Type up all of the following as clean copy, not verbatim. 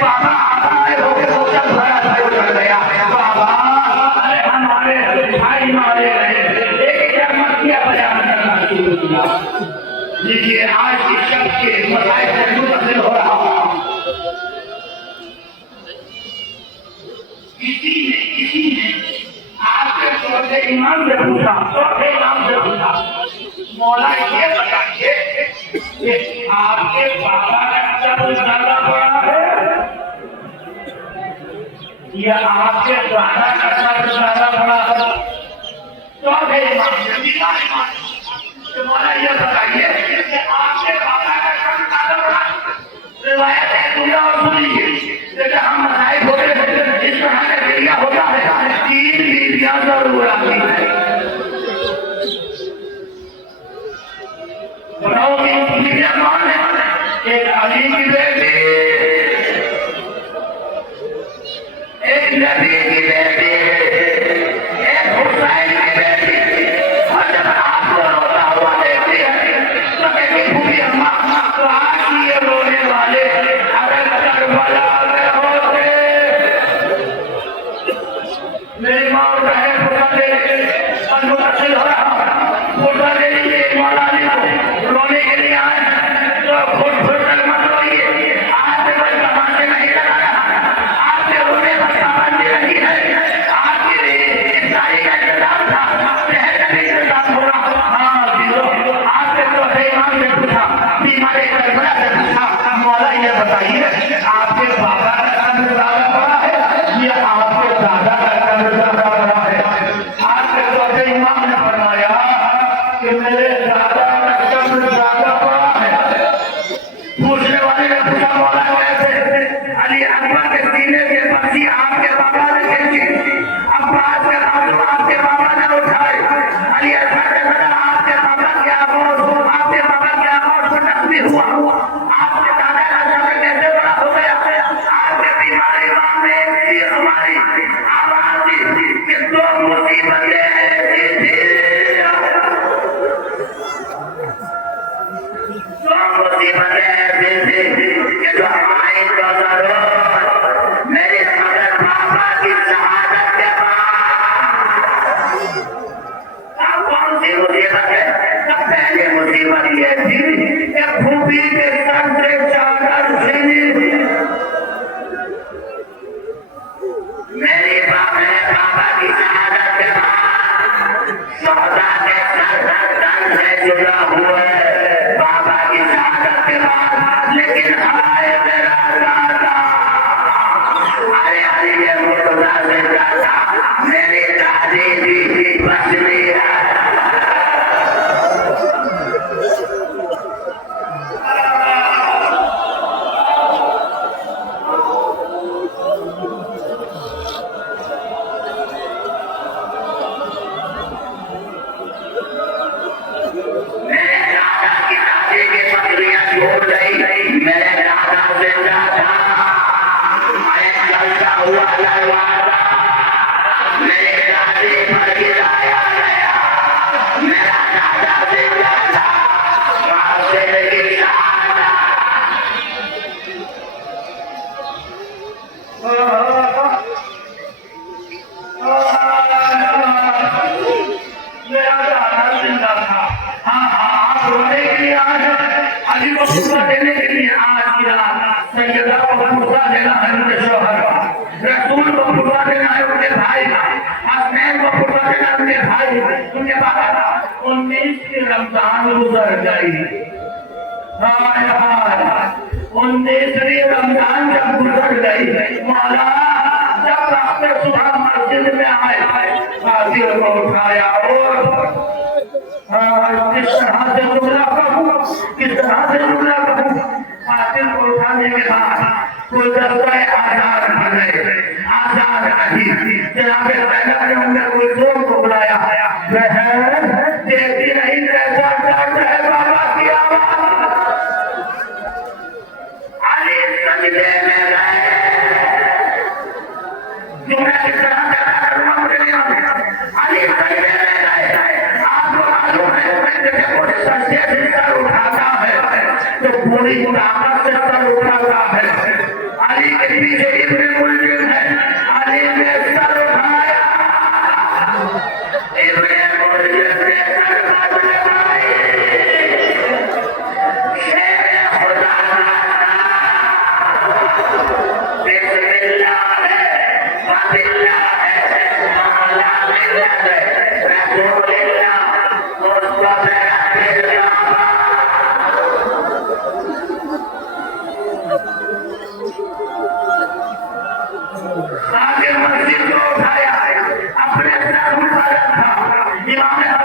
बाबा आए हो गए तो सब भरा था कर गया बाबा। अरे हमारे भाई मारे रहे एक मतिया बयान करना शुरू किया। देखिए आज की शब्द के मसाइल से मुतसिल हो रहा हूं। किसी ने आपके चौथे इमाम से पूछा, चौथे इमाम से पूछा, मौला ये बताइए कि आपके बाबा का कब्र ज्यादा बड़ा है या आपके दादा का कब्र ज्यादा बड़ा है? चौथे इमाम से मौला ये बताइए कि आपके बाबा का कब्र ज्यादा बड़ा है। रिवायत है दुनिया और सुनिए, लेकिन हम मसाइल हो रहे हैं इस तरह का एरिया होता है 3 बीवियां जरूर आती है। बताओ बीवियां कौन है? एक अली की बेटी, एक नबी की बेटी, एक हुसैन की बेटी। और जब आपको रोता हुआ देखती है तो कहती भूमि अम्मा तो आज ये रोने वाले अगर करबला में होते मेरी माँ रहे पुरा दे मुतसिल हो रहा पुरा दे दीजिए मौलानी को रोने के लिए आए तो खुद मत रोइए। आपसे कोई तमाशे नहीं लगा रहा, आपसे रोने पर पाबंदी नहीं है, आपके सारी का इंतजाम था, शहर का भी इंतजाम हो रहा। हाँ दिलो आपसे तो इमाम से पूछा, बीमारी करबला से पूछा, मौला ये बताइए आपके बाबा का कब्र ज्यादा बड़ा है या आपके दादा का कब्र ज्यादा बड़ा है? आपके चौथे इमाम ने फरमाया कि मेरे दादा का कब्र ज्यादा बड़ा है। पूछने वाले ने पूछा मौला कैसे? अली अकबर के सीने के पक्षी आपके बाबा ने खींची, अब्बास के नाम आपके बाबा ने उठाए, अली अकबर के बड़ा आपके बाबा के आवाज आपके बाबा के आवाज पर नकली हुआ आपके दादा का कब्र कैसे बड़ा हो गया? आपके बीमारी मामले हमारी आवाज कि 2 मुसीबतें मेरे मगर बाबा की शहादत के बाद कौन सी मुसीबत है? सब पहले मुसीबत ये थी कि भूमि के सर से चादर छीनी मेरी बाबा की शहादत के बाद सौदा के सर से जुड़ा हुआ है बाबा की शहादत के बाद। लेकिन आए मेरा दादा अरे अरे ये मुर्दा से दादा मेरी दादी भी बच गई है। रमजान गुजर गई। 19वीं रमजान जब गुजर गई मौला जब आपने सुबह मस्जिद में आए कातिल को उठाया और किस तरह से जुमला करूं कातिल को उठाने के बाद गुलदस्ता आजाद बने आजाद रही। जनाब ज़ैनब ने उन्हें गुलदोम को बुलाया देखती नहीं कैसा दर्द है बाबा की आवाज। अली सजदे में गए जो मैं इस तरह से करूंगा मुझे नहीं आता। अली सजदे में गए आपको मालूम है जब सजदे से सर उठाता है तो पूरी ताकत से सर उठाता है। अली के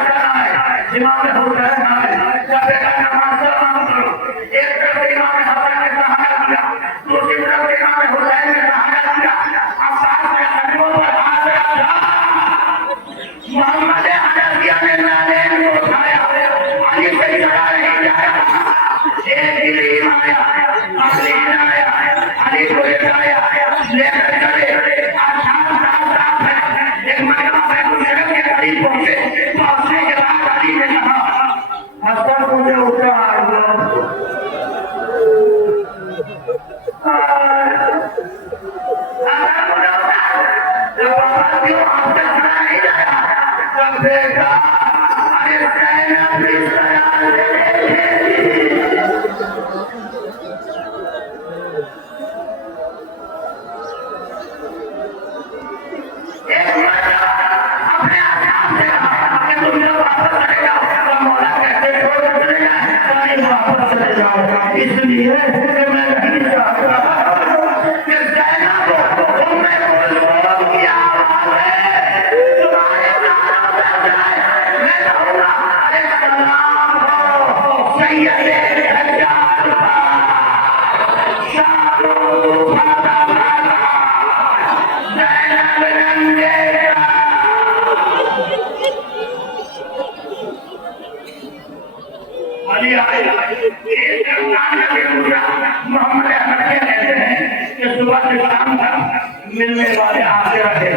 हसन आए, इमाम हुसैन आए, जब बेटा नमाज सलाम करो, एक तरफ इमाम हसन ने सहारा दिया, दूसरी तरफ इमाम हुसैन ने सहारा दिया, अब्बास के कदमों पर हाथ रखा, मोहम्मद हनफिया ने नालेन को उठाया, अली से चढ़ा नहीं जाया, एक इलीम आया, अलीन आया, अली को लेकर लेकर चले, एक महीना में मुशरक के करीब पहुंचे, पहुंचने के बाद अली ने कहा, हसन मुझे उतार दो, जब आवाज क्यों आपसे सुना नहीं जाया, तब देखा अरे सैन अपनी सलाह ले इसलिए मैं नहीं चाहता कि ज़ैनब उम्मे कुलसूम की आवाज़ है तुम्हारे कानों में जाए, मैं कहूँगा अरे सलाम हो सैयदे हज्जाज शाहरुख ज़ैनब नंगे अली आए मोहम्मद हनफिया कहते हैं कि सुबह से शाम तक मिलने वाले आते रहे,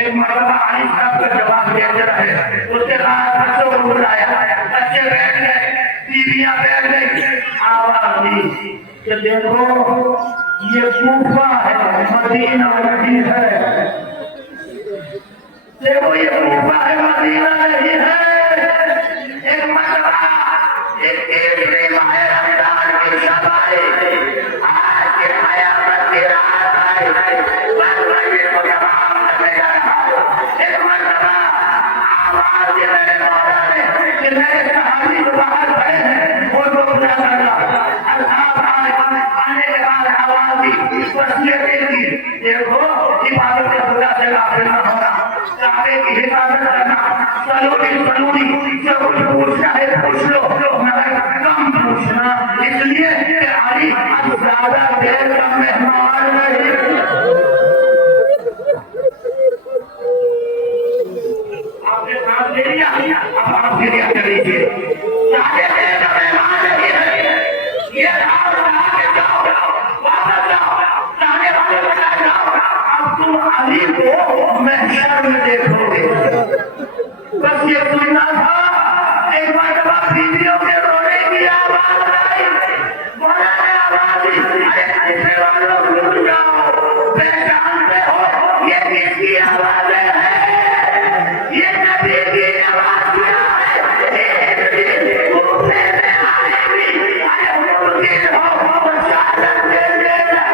एक मरतबा अली साहब का जवाब देते रहे, उसके बाद बच्चों को बुलाया, बच्चे बैठ गए, बीवियां बैठ गई, आवाज दी कि देखो ये कूफा है, मदीना नहीं है, देखो ये कूफा है, मदीना नहीं है। एक मरतबा एक माह रमजान की शब आए, आज के कयामत की रात आए, मस्जिद को तमाम करने लगा, एक मरतबा आवाज ये मेरे मौला ने कि मेरे सहाबी जो बाहर खड़े हैं उनको बुला कर ला, आने के बाद आवाज दी, वसीयत दी, देखो इबादत खुदा से गाफिल न होना, काबे की हिफाजत करना, सलूनी जो कुछ पूछना है पूछ लो, मगर कम पूछना, इसलिए कि अली अब ज्यादा देर का मेहमान नहीं। आपने सांस ले लिया, अब आप फिर कर लीजिए, ज्यादा देर का मेहमान नहीं है, ये आप आगे जाओ, वापस जाओ, जाने वाले बता जाओ, अब तुम अली को महशर में देखोगे। बस ये सुनना था, एक मरतबा बीवियों के रोने की आवाज आई, मौला ने आवाज दी, अरे ऐसे वालों रुक जाओ, पहचानते हो ये किसकी आवाज है, ये नबी की आवाज है, एक दिन कूफे में आएगी, अरे मुमकिन हो शहादत दे देना।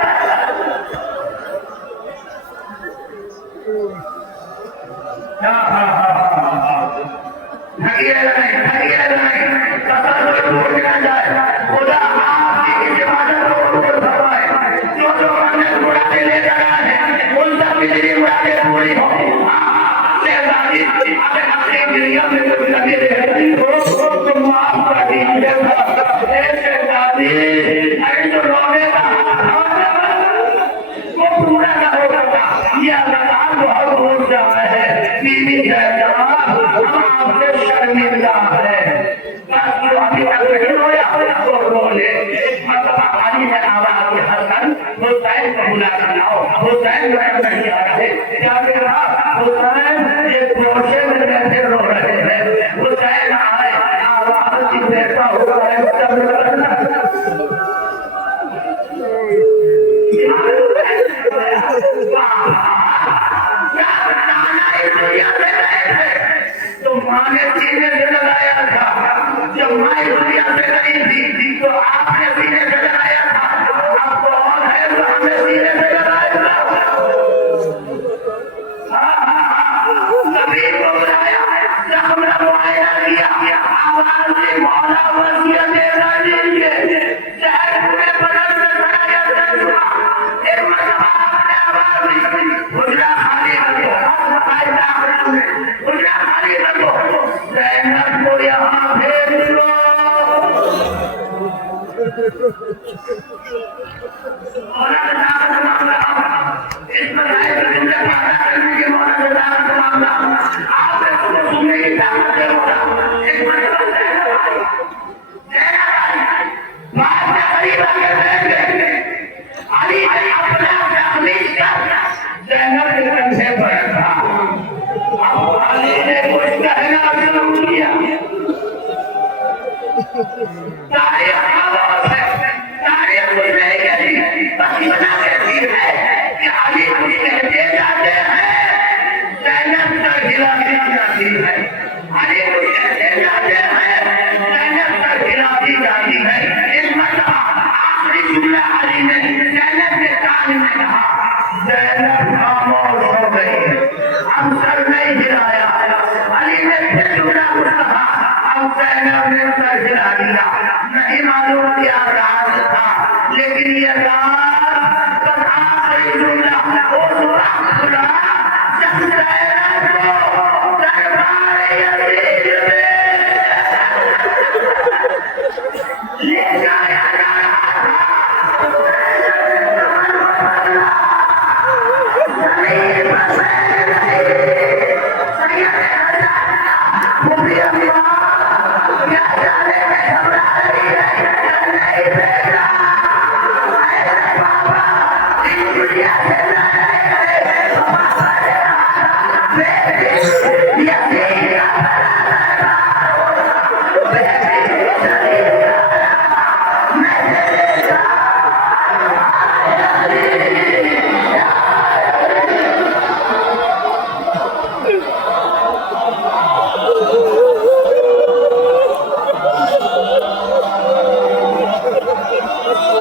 खुदा आपकी इबादत को कबूल फरमाए, जो मन्नत मुरादें ले रहा है उन सब की तेरी मुरादें पूरी हो। शहजादी अपने दुनिया में जो लगे रहे तो माफ कर दीजिए शहजादी, अरे तो रोने का वो पूरा ना होगा, ये अल्लाह बहुत बोल रहा है, बीवी है आपसे शर्मिंदा है, बस जो अभी तक नहीं होया तो रोले, मतलब अली ने आवाज की हसन हुसैन को बुला कर लाओ, हुसैन नहीं आ रहे, क्या कह रहा हुसैन ये गोशे में बैठे रो रहे हैं, हुसैन आए आवाज की बैठा हुआ है, तो माँ ने सीने से लगाया था, जब माँ दुनिया में नहीं थी तो आपने सीने से लगाया था, अब कौन है तो हमने सीने से लगाया था। कभी को बुलाया, जब हमने मुआयना किया, आवाज दी मौला वसीयत देना दीजिए, चाहे पूरे बदन में बनाया चलूंगा, एक मरतबा आपने आवाज दी, हुजरा खाली कर दो, हुजरा खाली कर दो, मौला का दावत मामला इसमें है रविंद्र पैदा करने के मौला का दावत मामला आप इसको सुनने की ताकत है मौला इसमें बात से करीब आके बैठ गए अली अपने तकलीफ का जहनत के कंधे पर था अब अली ने कुछ कहना शुरू किया तारीफ खामोश है तारीफ कुछ नहीं कहती बस इतना कहती है कि अली कहते जाते हैं जहनत का गिला दी जाती है अली कहते जाते हैं जहनत का गिला दी जाती है इस मरतबा आखिरी जुमला अली ने जहनत के कान में कहा जहनत खामोश हो गई हम सर नहीं हिलाया अली ने फिर जुमला कुछ कहा अब जहनत ने सर हिला दिया नहीं मालूम क्या राज था लेकिन ये राज बस आखिरी जुमला वो सुराख खुला जब जहनत को दरबार यजीद में ले जाया जा रहा था